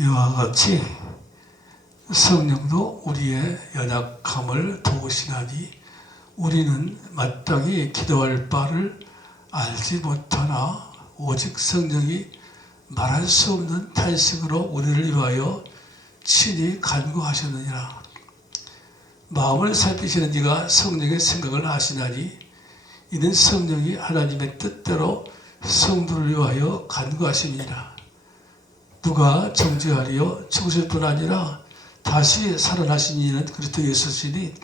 이와 같이 성령도 우리의 연약함을 도우시나니 우리는 마땅히 기도할 바를 알지 못하나 오직 성령이 말할 수 없는 탄식으로 우리를 위하여 친히 간구하셨느니라. 마음을 살피시는 이가 성령의 생각을 아시나니 이는 성령이 하나님의 뜻대로 성도를 위하여 간구하심이니라. 누가 정죄하리요? 죽으실 뿐 아니라 다시 살아나신 이는 그리스도 예수시니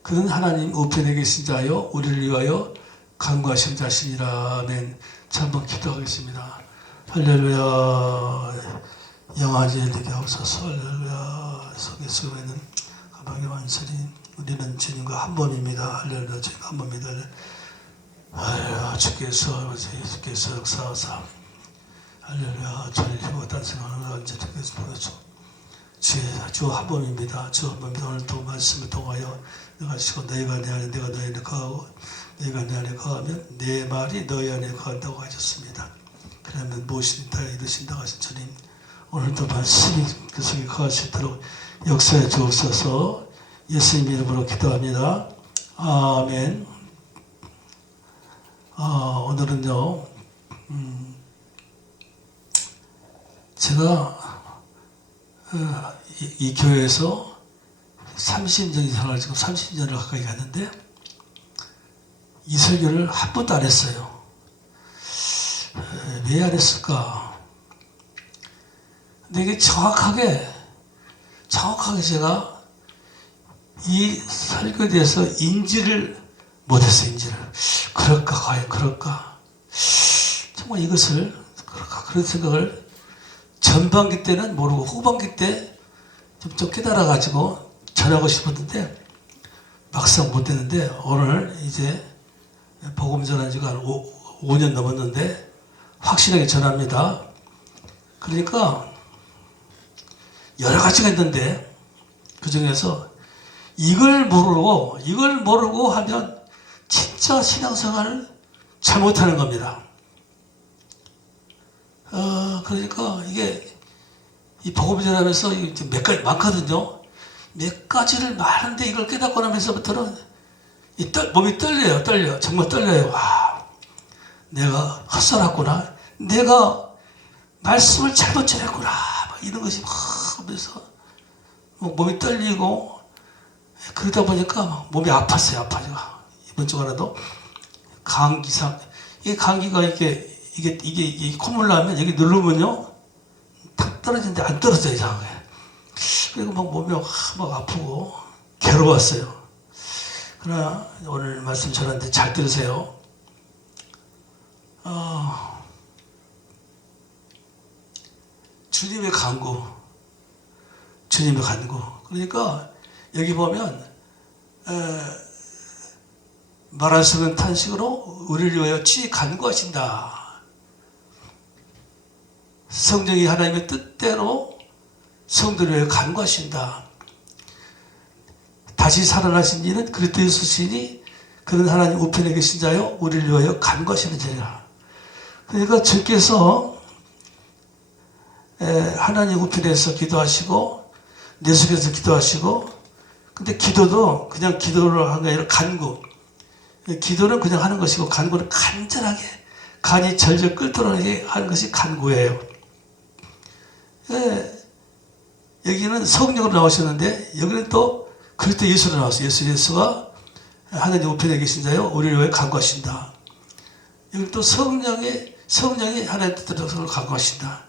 그는 하나님 우편에 계신 자여 우리를 위하여 간구하신 자시니라. 아멘. 자, 한번 기도하겠습니다. 할렐루야. 영화제 열리게 하옵소서. 할렐루야. 속에 수고에는 가방의 완설이 우리는 주님과 한 몸입니다. 할렐루야. 주님과 한 몸입니다. 할렐루야. 주께서 역사하사 할렐루야. 저를 힘으로 단순하는 언제 주께서 보여줘. 주 한 몸입니다. 주 한 몸입니다. 오늘 또 말씀을 통하여 내가 시고 너희가 내 안에 내가 너희 안에 거하고 너희가 내 안에 거하면 내 말이 너희 안에 거한다고 하셨습니다. 그러면 무엇이든 다 이루신다고 하신 주님, 오늘도 말씀이 그 속에 거할 수 있도록 역사해 주옵소서. 예수님 이름으로 기도합니다. 아멘. 오늘은요, 제가 이 교회에서 30년 이상을 지금 30년을 가까이 갔는데 이 설교를 한 번도 안 했어요. 왜 안 했을까? 근데 이게 정확하게 제가 이 설교에 대해서 인지를 못했어요. 그럴까? 과연 그럴까? 정말 이것을 그럴까? 그런 생각을 전반기 때는 모르고 후반기 때 좀 깨달아가지고 전하고 싶었는데 막상 못했는데 오늘 이제 복음 전한 지가 한 5년 넘었는데 확실하게 전합니다. 그러니까 여러 가지가 있는데 그 중에서 이걸 모르고 하면 진짜 신앙생활을 잘못하는 겁니다. 그러니까 이게 이 복음 전하면서 몇 가지 많거든요. 몇 가지를 많은데 이걸 깨닫고 나면서부터는 몸이 떨려요. 정말 떨려요. 와, 내가 헛살았구나. 내가 말씀을 잘못 전했구나. 이런 것이 막 하면서 몸이 떨리고 그러다 보니까 막 몸이 아팠어요. 아파요. 이번 주 하나도 감기상. 이 감기가 이게 콧물 나면 여기 누르면요. 탁 떨어지는데 안 떨어져요. 이상하게. 그리고 막 몸이 막 아프고 괴로웠어요. 그러나 오늘 말씀 전하는데 잘 들으세요. 주님의 간구. 그러니까 여기 보면 말할 수 없는 탄식으로 우리를 위하여 친히 간구하신다. 성령이 하나님의 뜻대로 성도를 위하여 간구하신다. 다시 살아나신 이는 그리스도 예수시니 그는 하나님 우편에 계신 자요 우리를 위하여 간구하시는 자라. 그러니까 주께서 하나님 우편에서 기도하시고 내 속에서 기도하시고, 근데 기도도 그냥 기도를 하는 게 아니라 간구. 기도는 그냥 하는 것이고 간구는 간절하게 간이 절절 끓도록 하는 것이 간구예요. 여기는 성령으로 나오셨는데 여기는 또 그리스도 예수로 나왔어요. 예수가 하나님 우편에 계신 자요 우리를 위해 간구하신다. 여기 또 성령이 하나님 뜻대로 간구하신다.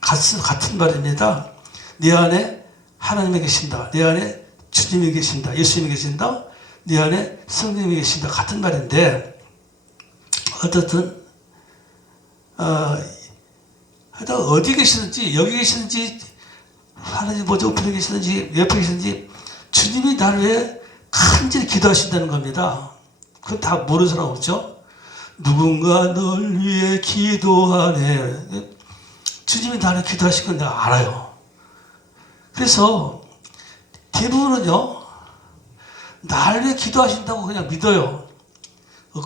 같은 말입니다. 내 안에 하나님이 계신다. 내 안에 주님이 계신다. 예수님이 계신다. 내 안에 성령이 계신다. 같은 말인데 어떻든 하여튼 어디 계시는지 여기 계시는지 하나님 보좌 우편에 계시는지 옆에 계시는지 주님이 나를 위해 간절히 기도하신다는 겁니다. 그건 다 모르는 사람 없죠? 누군가 널 위해 기도하네. 주님이 나를 기도하신 건 내가 알아요. 그래서 대부분은요 나를 위해 기도하신다고 그냥 믿어요.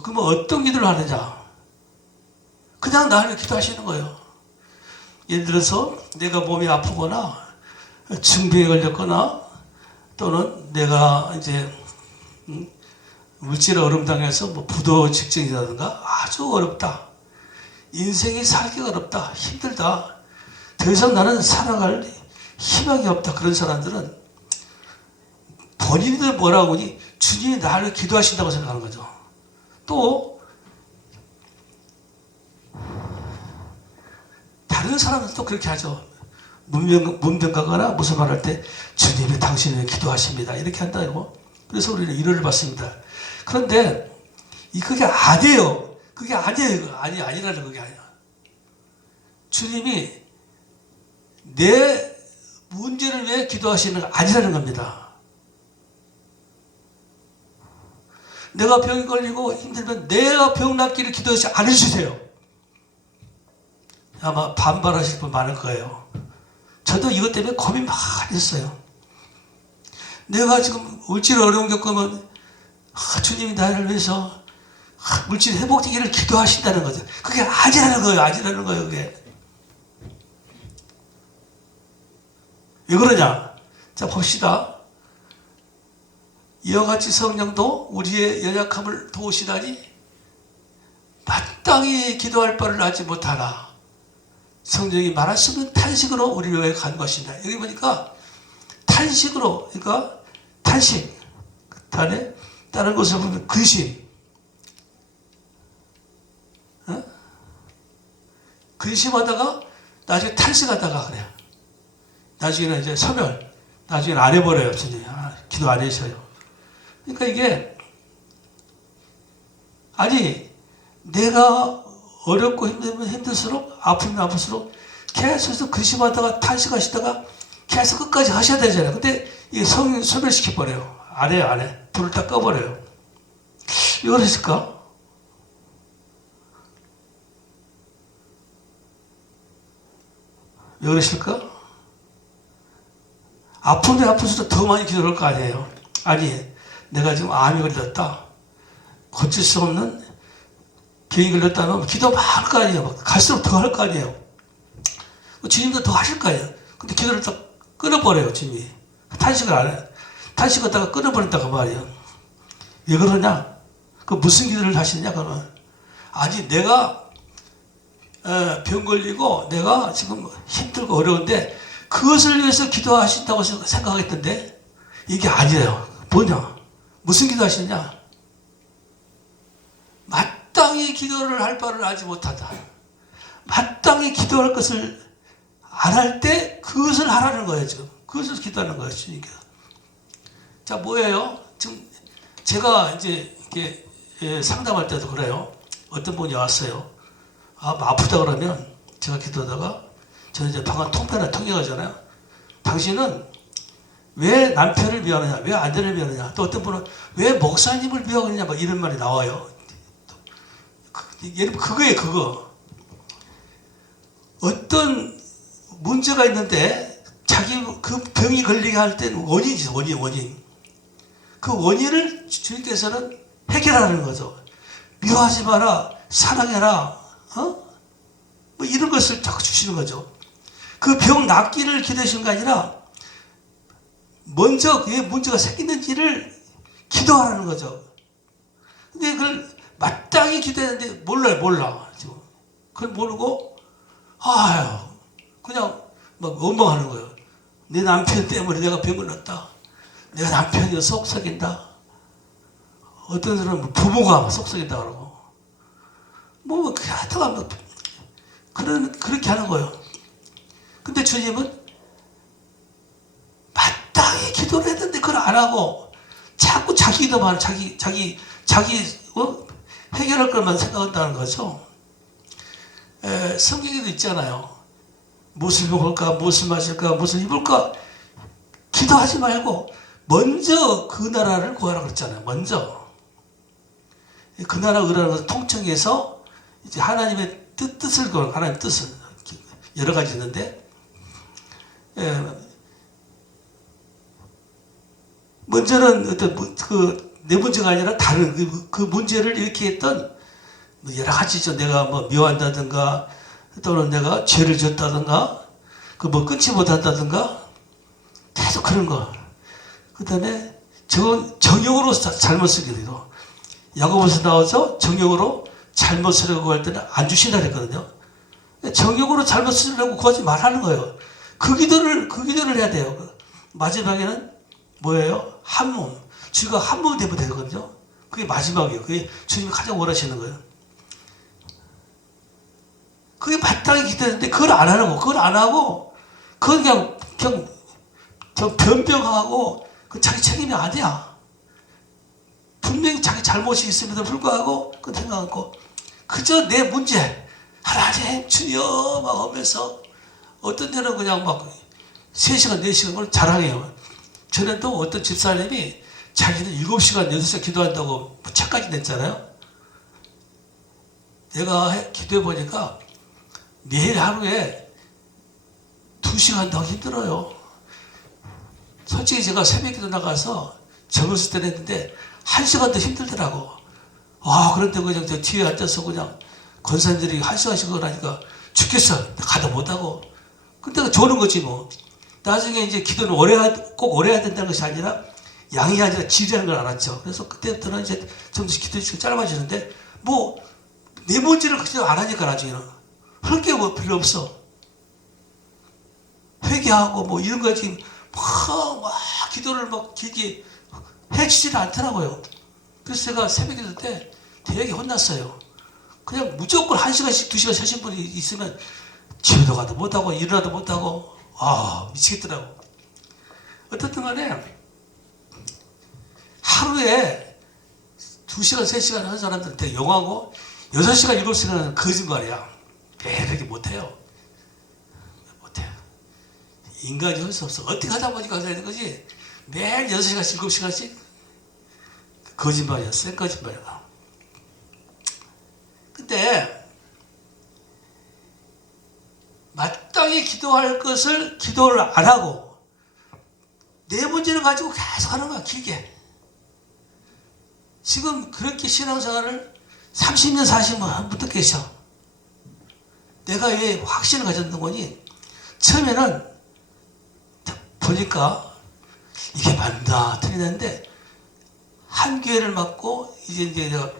그러면 어떤 기도를 하느냐? 그냥 나를 위해 기도하시는 거예요. 예를 들어서 내가 몸이 아프거나 중병에 걸렸거나 또는 내가 이제 물질의 어려움 당해서 뭐 부도 직전이라든가 아주 어렵다. 인생이 살기가 어렵다. 힘들다. 더 이상 나는 살아갈 희망이 없다. 그런 사람들은 본인들 뭐라고 하니 주님이 나를 기도하신다고 생각하는 거죠. 또 다른 사람들도 그렇게 하죠. 문병 가거나 무슨 말 할 때 주님이 당신을 기도하십니다. 이렇게 한다고. 그래서 우리는 위로를 받습니다. 그런데 그게 아니에요. 그게 아니에요. 아니라는 그게 아니야. 주님이 내 문제를 위해 기도하시는 거 아니라는 겁니다. 내가 병이 걸리고 힘들면 내가 병 낫기를 기도하지 않으시세요. 아마 반발하실 분 많을 거예요. 저도 이것 때문에 고민 많이 했어요. 내가 지금 물질 어려움 겪으면 주님이 나를 위해서 물질 회복되기를 기도하신다는 거죠. 그게 아니라는 거예요. 아니라는 거예요. 그게. 왜 그러냐? 자, 봅시다. 이와 같이 성령도 우리의 연약함을 도우시다니 마땅히 기도할 바를 알지 못하나 성령이 말할 수 없는 탄식으로 우리를 위해 간구하신다. 여기 보니까 탄식으로, 그러니까 탄식, 다음에 다른 것을 보면 근심, 근심하다가 나중에 탄식하다가 그래요. 나중에는 이제 소멸, 나중에는 안 해버려요. 기도 안 해서요. 그러니까 이게 아니 내가 어렵고 힘들수록 아프면 아플수록 계속 근심하다가 탄식하시다가 계속 끝까지 하셔야 되잖아요. 근데 이게 소멸시켜버려요. 안 해. 불을 다 꺼버려요. 왜 그러실까? 왜 그러실까? 아픈데 아플수록 더 많이 기도할 거 아니에요. 아니, 내가 지금 암이 걸렸다. 고칠 수 없는 병이 걸렸다면 기도 막 할 거 아니에요. 갈수록 더 할 거 아니에요. 주님도 더 하실 거 아니에요. 근데 기도를 딱 끊어버려요, 주님이. 탄식을 안 해. 탄식하다가 끊어버린다고 말이에요. 왜 그러냐? 그 무슨 기도를 하시느냐, 그러면. 아니, 내가 병 걸리고 내가 지금 힘들고 어려운데 그것을 위해서 기도하신다고 생각했던데 이게 아니에요. 뭐냐? 무슨 기도 하시느냐? 마땅히 기도를 할 바를 알지 못하다. 마땅히 기도할 것을 안 할 때 그것을 하라는 거예요. 지금 그것을 기도하는 거예요. 주님께서. 자, 뭐예요? 지금 제가 이제 이렇게 상담할 때도 그래요. 어떤 분이 왔어요. 아프다 그러면 제가 기도하다가 저는 이제 방안 통역하잖아요. 당신은 왜 남편을 미워하느냐, 왜 아내를 미워하느냐, 또 어떤 분은 왜 목사님을 미워하느냐, 막 이런 말이 나와요. 여러분, 그거예요, 그거. 어떤 문제가 있는데 자기 그 병이 걸리게 할 때는 원인이죠, 원인. 그 원인을 주님께서는 해결하는 거죠. 미워하지 마라, 사랑해라, 뭐 이런 것을 자꾸 주시는 거죠. 그 병 낫기를 기도하시는 게 아니라 먼저 왜 문제가 생기는지를 기도하라는 거죠. 근데 그걸 마땅히 기도했는데 몰라. 지금. 그걸 모르고 그냥 막 원망하는 거예요. 내 남편 때문에 내가 병을 넣었다. 내가 남편이 속썩인다. 어떤 사람은 부모가 속썩인다 그러고. 하여튼 그렇게 하는 거예요. 근데 주님은 마땅히 기도를 했는데 그걸 안 하고 자꾸 자기도만 자기 해결할 것만 생각한다는 거죠. 성경에도 있잖아요. 무엇을 먹을까, 무엇을 마실까, 무엇을 입을까 기도하지 말고 먼저 그 나라를 구하라 그랬잖아요. 먼저 그 나라 의라는 것을 통칭해서 이제 하나님의 뜻을 구하는 하나님의 뜻은 여러 가지 있는데 먼저는 어떤 내 문제가 아니라 다른 그 문제를 이렇게 했던 여러 가지죠. 내가 뭐 미워한다든가 또는 내가 죄를 지었다든가, 그 뭐 끊지 못한다든가, 계속 그런 거. 그 다음에 정욕으로 잘못 쓰게 돼요. 야고보서 나와서 정욕으로 잘못 쓰려고 할 때는 안 주신다 그랬거든요. 정욕으로 잘못 쓰려고 구하지 말라는 거예요. 그 기도를 해야 돼요. 마지막에는 뭐예요? 한 몸. 주가 한 몸 되면 되거든요. 그게 마지막이에요. 그게 주님이 가장 원하시는 거예요. 그게 마땅히 기도했는데 그걸 안 하고, 그건 그냥 변명하고, 그 자기 책임이 아니야. 분명히 자기 잘못이 있음에도 불구하고, 그 생각하고, 그저 내 문제, 하나님, 주여, 막 하면서, 어떤 때는 그냥 막, 3시간, 4시간 걸 자랑해요. 전에 또 어떤 집사님이 자기는 7시간, 6시간 기도한다고 책까지 냈잖아요. 내가 기도해 보니까 매일 하루에 2시간 더 힘들어요. 솔직히 제가 새벽 기도 나가서 젊었을 때는 했는데 1시간 더 힘들더라고. 그런데 그냥 저 뒤에 앉아서 그냥 권사님들이 1시간씩 하니까 죽겠어. 가도 못하고. 근데 조는 거지 뭐. 나중에 이제 기도는 꼭 오래 해야 된다는 것이 아니라 양이 아니라 질이라는 걸 알았죠. 그래서 그때부터는 이제 점점 기도 시간이 짧아지는데 뭐 내 문제를 그렇게 안 하니까 나중에는 할 게 뭐 필요 없어. 회개하고 뭐 이런 거 지금 막 기도를 막 길게 해주지는 않더라고요. 그래서 제가 새벽 기도 때 되게 혼났어요. 그냥 무조건 1시간씩 2시간씩 하신 분이 있으면 집에도 가도 못하고 일어나도 못하고 미치겠더라고. 어떻든 간에 하루에 2시간 3시간 하는 사람들은 되게 용하고 6시간 7시간은 거짓말이야. 매일 그렇게 못해요. 인간이 할 수 없어. 어떻게 하다 보니까 그래야 되는 거지. 매일 6시간씩 7시간씩 거짓말이야. 센 거짓말이야. 근데 마땅히 기도할 것을 기도를 안 하고 내 문제를 가지고 계속 하는 거야. 길게. 지금 그렇게 신앙생활을 30년 40년부터 계셔. 내가 왜 확신을 가졌는 거니? 처음에는 보니까 이게 맞나 틀리는데 한 교회를 맡고 이제 내가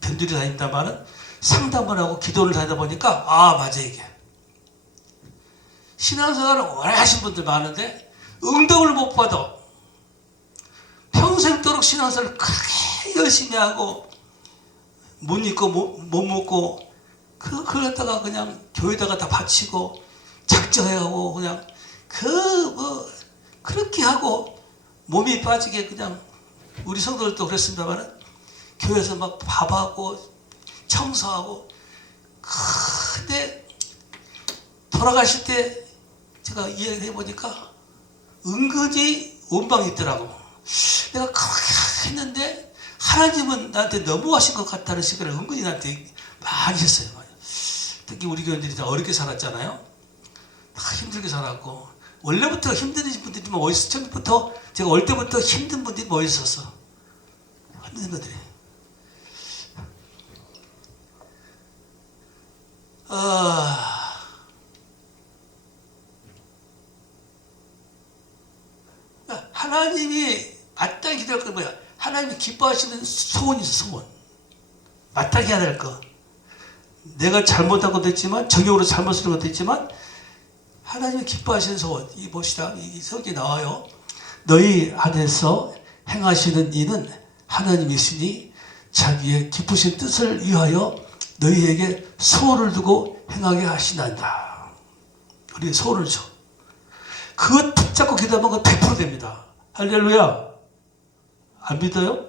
변두리 다닌다마는 상담을 하고 기도를 다니다 보니까 맞아 이게. 신앙생활을 오래 하신 분들 많은데 응답을 못 받아. 평생도록 신앙생활을 크게 열심히 하고 못 입고 못 먹고 그걸 갖다가 그냥 교회다가 다 바치고 작정해가고 그냥 그렇게 하고 몸이 빠지게 그냥 우리 성도들도 그랬습니다만 교회에서 막 밥하고 청소하고 근데 돌아가실 때 제가 이야기를 해보니까 은근히 원망이 있더라고. 내가 그렇게 했는데 하나님은 나한테 너무하신 것 같다는 생각을 은근히 나한테 많이 했어요. 특히 우리 교인들이 다 어렵게 살았잖아요. 다 힘들게 살았고 원래부터 힘든 분들이 뭐 어디서 처음부터 제가 올 때부터 힘든 분들이 뭐 있었어. 힘든 분들이. 하나님이 마땅히 기도할 건 뭐야? 하나님이 기뻐하시는 소원이 있어. 소원. 마땅히 해야 될 거. 내가 잘못한 것도 있지만 정욕으로 잘못 쓰는 것도 있지만 하나님이 기뻐하시는 소원. 이 봅시다. 이 성경에 나와요. 너희 안에서 행하시는 이는 하나님이시니 자기의 기쁘신 뜻을 위하여 너희에게 소원을 두고 행하게 하시나이다. 우리 소원을 줘. 그것 붙잡고 기도하면 100% 됩니다. 할렐루야. 안 믿어요?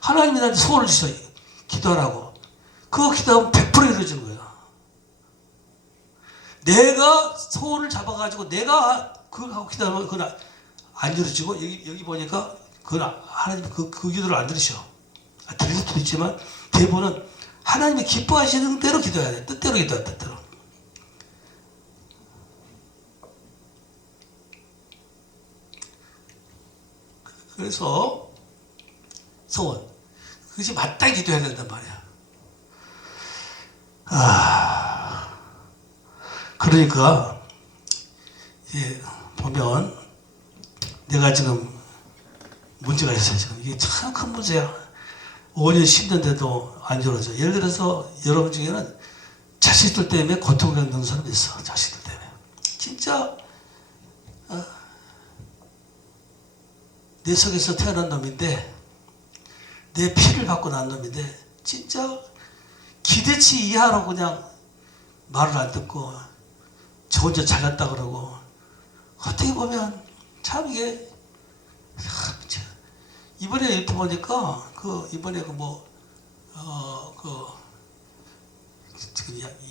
하나님이 나한테 소원을 주셔요. 기도하라고. 그거 기도하면 100% 이루어지는 거예요. 내가 소원을 잡아가지고 내가 그걸 하고 기도하면 그건 안 이루어지고 여기 보니까 그건 하나님 그 기도를 안 들으셔. 들을 수도 있지만 대부분은 하나님이 기뻐하시는 대로 기도해야 돼. 뜻대로 기도해야 돼. 뜻대로. 그래서 소원. 그것이 마땅히 기도해야 된단 말이야. 그러니까 보면 내가 지금 문제가 있어요. 지금 이게 참 큰 문제야. 5년 10년대도 안 이루어져. 예를 들어서 여러분 중에는 자식들 때문에 고통 겪는 사람이 있어. 자식들 때문에. 진짜 내 속에서 태어난 놈인데, 내 피를 받고 난 놈인데 진짜 기대치 이하로 그냥 말을 안 듣고 저 혼자 잘났다 그러고, 어떻게 보면 참 이게 이번에 유튜브 보니까 이번에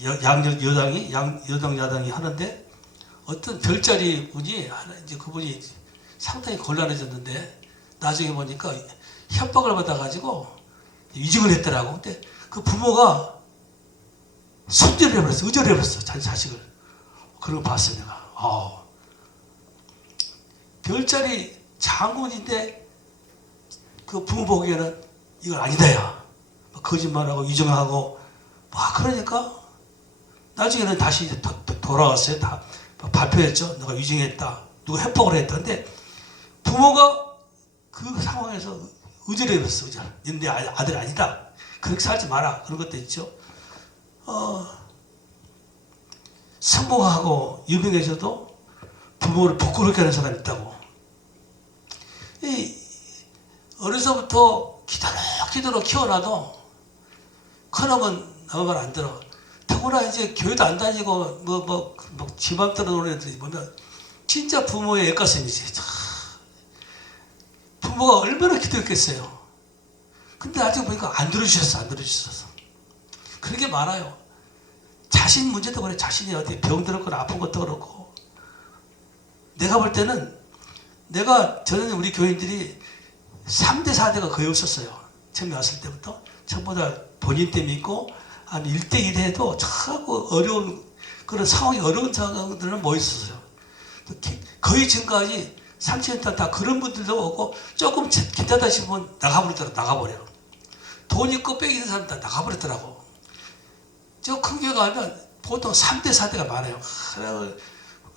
여당 야당이 하는데 어떤 별자리 분이 이제 그분이 상당히 곤란해졌는데 나중에 보니까 협박을 받아가지고 이직을 했더라고. 근데 그 부모가 손절을 해버렸어. 의절을 해버렸어. 자기 자식을. 그런 거 봤어 내가. 별자리 장군인데 그 부모 보기에는 이건 아니다 야. 거짓말하고 위정하고 그러니까 나중에는 다시 돌아왔어요. 다 발표했죠. 내가 위정했다. 누가 협박을 했다. 근데 부모가 그 상황에서 의절을 해버렸어. 의절. 내 아들 아니다. 그렇게 살지 마라. 그런 것도 있죠. 성공하고 유명해져도 부모를 부끄럽게 하는 사람이 있다고. 어려서부터 기도로 키워놔도 큰놈은 남의 말 안 들어. 더구나 이제 교회도 안 다니고 집안 떠나는 애들이 보면 진짜 부모의 애가슴이지. 부모가 얼마나 기도했겠어요. 근데 아직 보니까 안 들어주셨어. 그런 게 많아요. 자신 문제도 그래. 자신이 어디 병 들었거나 아픈 것도 그렇고. 내가 볼 때는 저는 우리 교인들이 3대 4대가 거의 없었어요. 처음에 왔을 때부터. 전보다 본인 때문에 있고, 아니면 1대1 해도 자꾸 어려운, 그런 상황이 어려운 상황들은 뭐 있었어요. 거의 지금까지 3천 다 그런 분들도 오고, 조금 괜찮다 싶으면 나가버려. 돈 있고 빽 있는 사람 다 나가버렸더라고. 저 큰 교회 가면 보통 3대 4대가 많아요.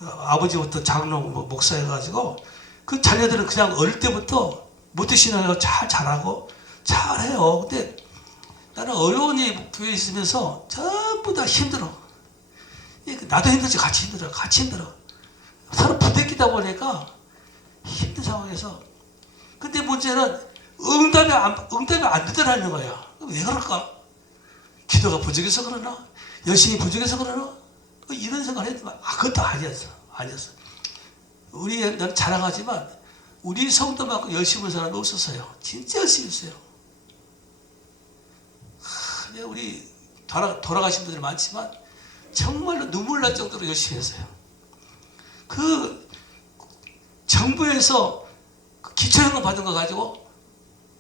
아버지부터 장로 목사여가지고, 그 자녀들은 그냥 어릴 때부터 모태신앙을 잘 자라고 잘해요. 근데 나는 어려운 교회에 있으면서 전부 다 힘들어. 나도 힘들지. 같이 힘들어. 서로 부대끼다 보니까 힘든 상황에서. 근데 문제는 응답이 안 되더라는 거야. 왜 그럴까? 기도가 부족해서 그러나? 열심히 부족해서 그러나? 이런 생각을 했지만 그것도 아니었어. 나는 자랑하지만 우리 성도만큼 열심히 한 사람이 없었어요. 진짜 열심히 했어요. 우리 돌아가신 분들이 많지만 정말로 눈물 날 정도로 열심히 했어요. 그 정부에서 기초연금 받은 거 가지고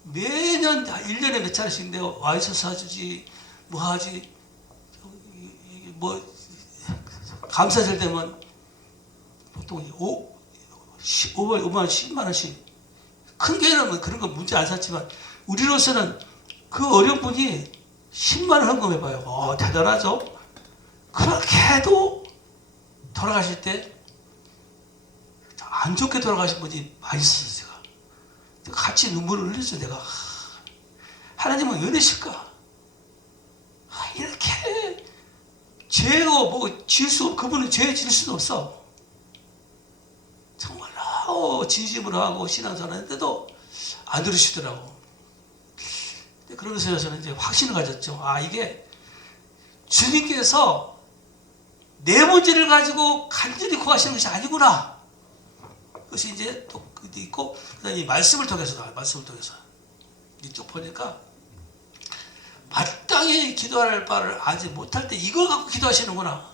매년 1년에 몇 차례씩 내가 와이셔 사주지 하지 감사절 되면 보통 5만 원, 10만 원씩. 큰 교회는 그런 거 문제 안 삼지만 우리로서는 그 어려운 분이 10만 원 헌금해봐요. 대단하죠? 그렇게 해도 돌아가실 때 안 좋게 돌아가신 분이 많이 있었어요. 제가 같이 눈물을 흘렸죠. 내가. 하나님은 왜 이러실까? 이렇게 죄가 그분은 죄 지을 수도 없어. 정말로 진심으로 하고 신앙생활 했는데도 안 들으시더라고. 그러면서 저는 이제 확신을 가졌죠. 이게 주님께서 내 문제를 가지고 간절히 구하시는 것이 아니구나. 그것이 이제 또 있고, 그다음에 이 말씀을 통해서 나와요. 말씀을 통해서. 이쪽 보니까 마땅히 기도할 바를 아직 못할 때 이걸 갖고 기도하시는구나.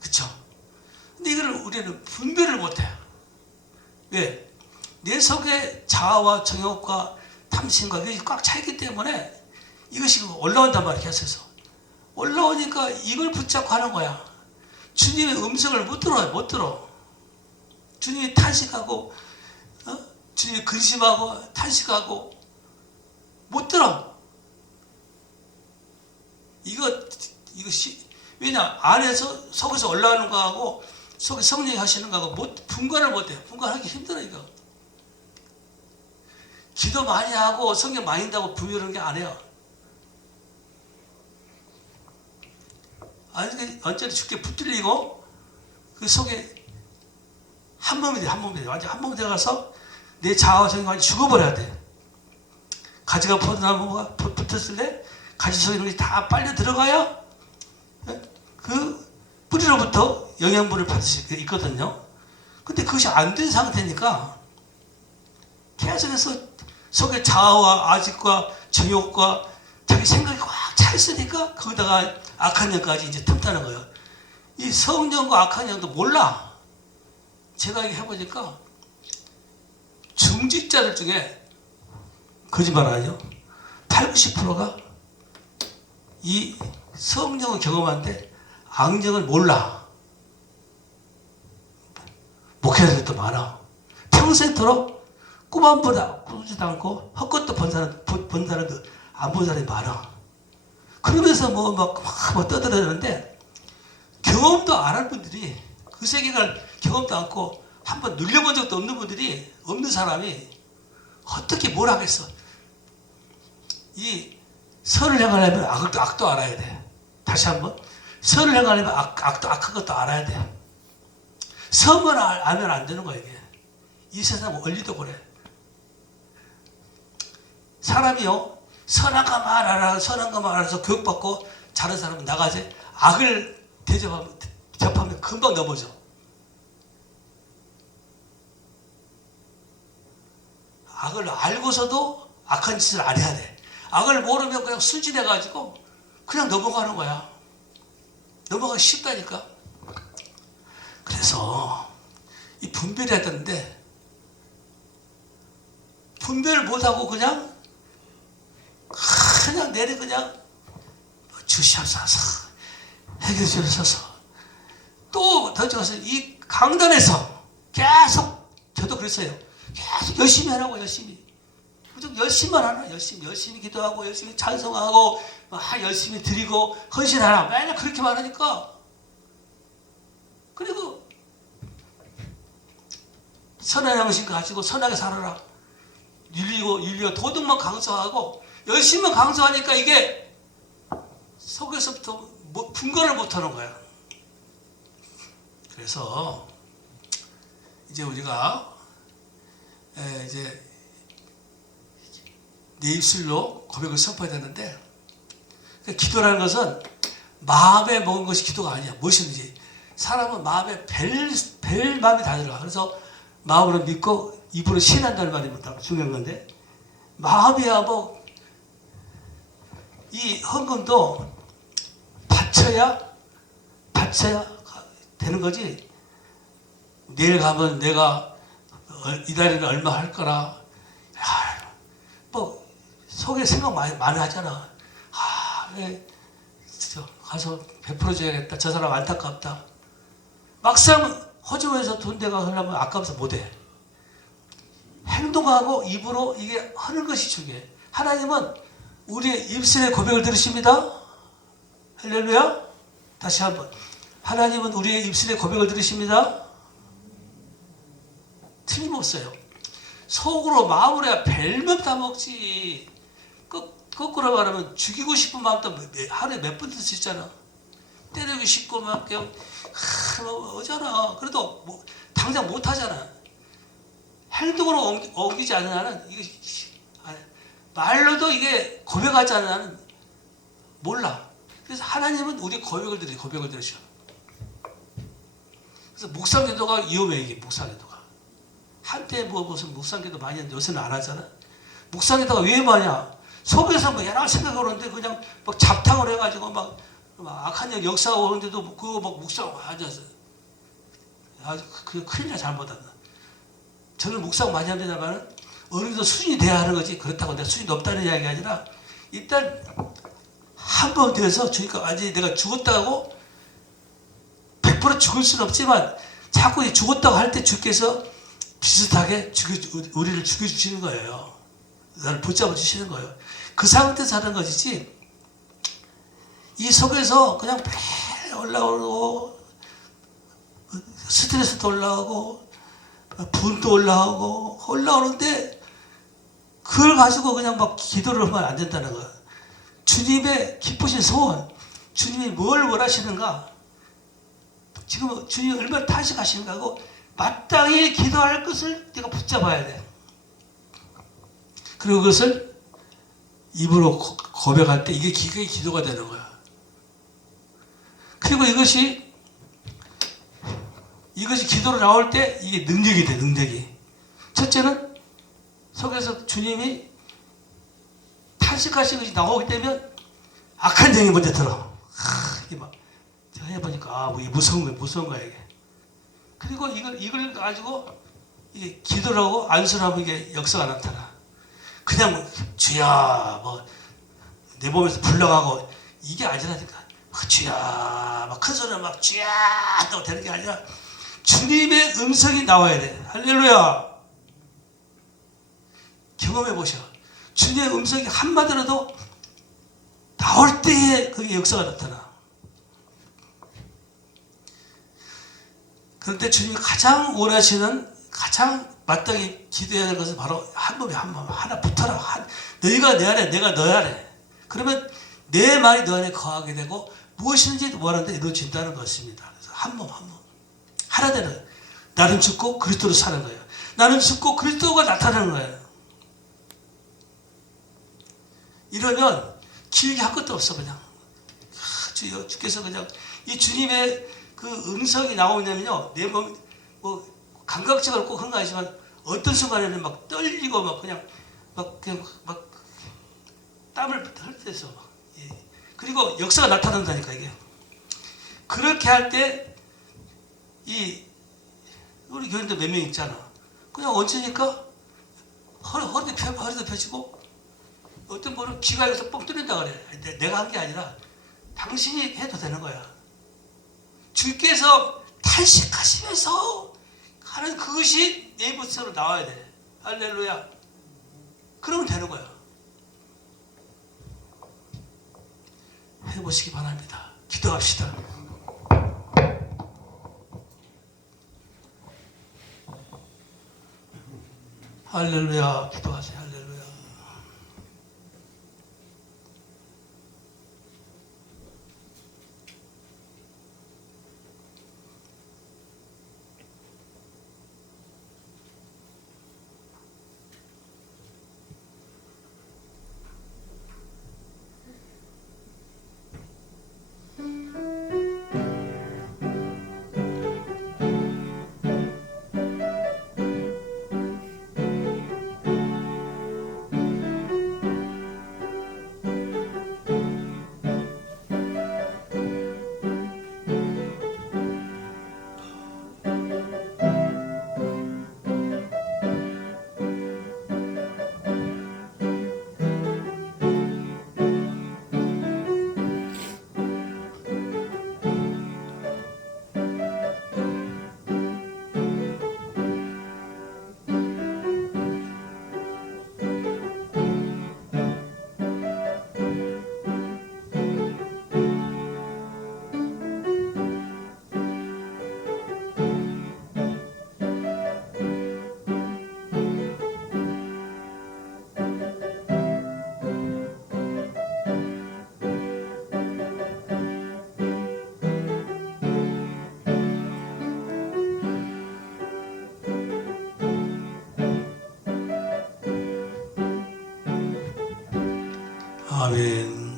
그쵸? 근데 이걸 우리는 분별을 못해요. 왜? 내 속에 자아와 정욕과 탐심과 이것이 꽉 차있기 때문에 이것이 올라온단 말이야. 계속해서 올라오니까 이걸 붙잡고 하는 거야. 주님의 음성을 못 들어. 주님이 탄식하고 주님이 근심하고 탄식하고 이것이 왜냐? 안에서 속에서 올라가는 거하고 속에 성령이 하시는 거하고 분간을 못해요. 분간하기 힘들어 이거. 기도 많이 하고 성경 많이 한다고 분별하는 게 아니에요. 완전히 죽게 붙들리고 그 속에 한 몸이 돼, 한 몸이 돼. 완전 한 몸이 돼가서 내 자아와 성이 완전 죽어버려야 돼. 가지가 포도나무가 붙었을 때 가지 속에 있는 것이 다 빨려 들어가야 그 뿌리로부터 영양분을 받을 수 있거든요. 근데 그것이 안 된 상태니까 계속해서 속에 자아와 아직과 정욕과 자기 생각이 꽉 차 있으니까 거기다가 악한 영까지 이제 틈타는 거예요. 이 성령과 악한 영도 몰라. 제가 이렇게 해보니까 중직자들 중에 거짓말 아니요? 80~90%가 이 성령을 경험하는데 악령을 몰라. 목회자들도 많아. 평생토록 꿈 한 번 꾸지도 않고 헛것도 본 사람도 안 본 사람이 많아. 그러면서 막 떠들어대는데 경험도 안 한 분들이 그 세계를 경험도 않고 한번 눌려본 적도 없는 분들이 없는 사람이 어떻게 뭘 하겠어. 이 선을 행하려면 악도 알아야 돼. 다시 한번 선을 행하려면 악한 것도 알아야 돼. 선만 알면 안 되는 거야 이게. 이 세상 원리도 그래. 사람이요 선한 것만 알아서 교육받고 잘하는 사람은 나가지 악을 접하면 금방 넘어져. 악을 알고서도 악한 짓을 안 해야 돼. 악을 모르면 그냥 순진해가지고 그냥 넘어가는 거야. 넘어가기 쉽다니까. 그래서 이 분별해야 되는데 분별을 못하고 그냥 주시옵소서 해결해 주셔서 또 더 좋아서 이 강단에서 계속 저도 그랬어요. 계속 열심히 하라고 열심히. 무조건 열심히만 하라. 열심히 기도하고 열심히 찬송하고 열심히 드리고 헌신하라. 맨날 그렇게만 하니까 그리고 선한 양심 가지고 선하게 살아라. 윤리와 도덕만 강조하고 열심히 강조하니까 이게 속에서부터 분간을 못하는 거야. 그래서 이제 우리가 이제 내 입술로 고백을 선포해야 되는데 기도라는 것은 마음에 먹은 것이 기도가 아니야. 무엇이든지 사람은 마음에 뵐 마음이 다 들어가. 그래서 마음으로 믿고 입으로 신한다는 말이 중요한 건데 마음이야 이 헌금도 바쳐야 되는 거지. 내일 가면 내가 이달에는 얼마 할 거라. 속에 생각 많이 하잖아. 가서 베풀어줘야겠다. 저 사람 안타깝다. 막상 허주에서 돈 내가 하려면 아까워서 못해. 행동하고 입으로 이게 하는 것이 중요해. 하나님은 우리의 입술의 고백을 들으십니다. 할렐루야. 다시 한번. 하나님은 우리의 입술의 고백을 들으십니다. 틀림없어요. 속으로 마음으로 해야 벨면 다 먹지. 거꾸로 말하면 죽이고 싶은 마음도 하루에 몇 번 들 수 있잖아. 때리고 싶고 막 그냥 어쩌나. 그래도 당장 못 하잖아. 행동으로 옮기지 않는 한은 이게 말로도 이게 고백하지 않는 한은 몰라. 그래서 하나님은 우리 고백을 들으셔. 그래서 묵상기도가 위험해. 이게 묵상기도가 한때 무슨 묵상기도 많이 했는데 요새는 안 하잖아. 묵상기도가 왜 많냐? 속에서 여러 생각을 하는데 그냥 막 잡탕을 해가지고 막 악한 역사가 오는데도 그거 막 묵상 앉아서 그 큰일 나. 잘못한다. 저는 묵상 많이 합니다만 어느 정도 수준이 돼야 하는 거지. 그렇다고 내가 수준이 높다는 이야기가 아니라 일단 한 번 돼서 주니까 완전히 내가 죽었다고 100% 죽을 수는 없지만 자꾸 죽었다고 할 때 주께서 비슷하게 우리를 죽여주시는 거예요. 나를 붙잡아 주시는 거예요. 그 상태에서 하는 것이지 이 속에서 그냥 올라오고 스트레스도 올라오고 분도 올라오는데 그걸 가지고 그냥 막 기도를 하면 안 된다는 거야. 주님의 기쁘신 소원, 주님이 뭘 원하시는가, 지금 주님이 얼마나 탄식하시는가 하고 마땅히 기도할 것을 내가 붙잡아야 돼. 그리고 그것을 입으로 고백할 때 이게 기도가 되는 거야. 그리고 이것이 기도로 나올 때 이게 능력이 돼, 능력이. 첫째는 속에서 주님이 탄식하신 것이 나오게 되면 악한 영이 먼저 들어. 이게 막 제가 해보니까 이게 무서운 거야 이게. 그리고 이걸 가지고 이게 기도를 하고 안수하면 이게 역사가 나타나. 그냥 뭐 주야 뭐 내 몸에서 불러가고 이게 아니라니까. 주야 막 큰 소리로 막 주야 하고 되는 게 아니라 주님의 음성이 나와야 돼. 할렐루야. 경험해 보셔. 주님의 음성이 한마디라도 나올 때에 그게 역사가 나타나. 그런데 주님이 가장 원하시는, 가장 마땅히 기도해야 될 것은 바로 한 몸에 한 몸 하나 붙어라. 너희가 내 안에, 내가 너희 안에. 그러면 내 말이 너 안에 거하게 되고 무엇이든지 원하는데 이루어진다는 것입니다. 그래서 한 몸 한 몸 하나 되는, 나는 죽고 그리스도로 사는 거예요. 나는 죽고 그리스도가 나타나는 거예요. 이러면 길게 할 것도 없어. 그냥 주여 주께서 그냥 이 주님의 그 음성이 나오냐면요, 내 몸 뭐 감각적으로 꼭 한 거 아니지만 어떤 순간에는 막 떨리고 막 그냥 막 땀을 흘려서 막, 예. 그리고 역사가 나타난다니까 이게. 그렇게 할 때 이 우리 교인들 몇 명 있잖아. 그냥 얹으니까 허리도 펴지고 어떤 분은 귀가 여기서 뻥 뚫린다 그래. 내가 한 게 아니라 당신이 해도 되는 거야. 주께서 탄식하시면서 하는 그것이 내 모습으로 나와야 돼. 할렐루야. 그러면 되는 거야. 해보시기 바랍니다. 기도합시다. 할렐루야. 기도하세요. 할렐루야. 아멘.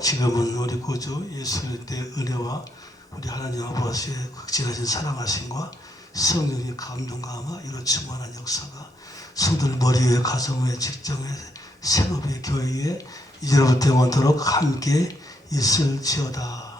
지금은 우리 구주 예수 그리스도의 은혜와 우리 하나님 아버지의 극진하신 사랑하심과 성령의 감동과 아마 이로 충만한 역사가 성도들 머리 위에, 가정 위에, 직장 위에, 생업의 교회에 이제로부터 영원토록 함께 있을지어다.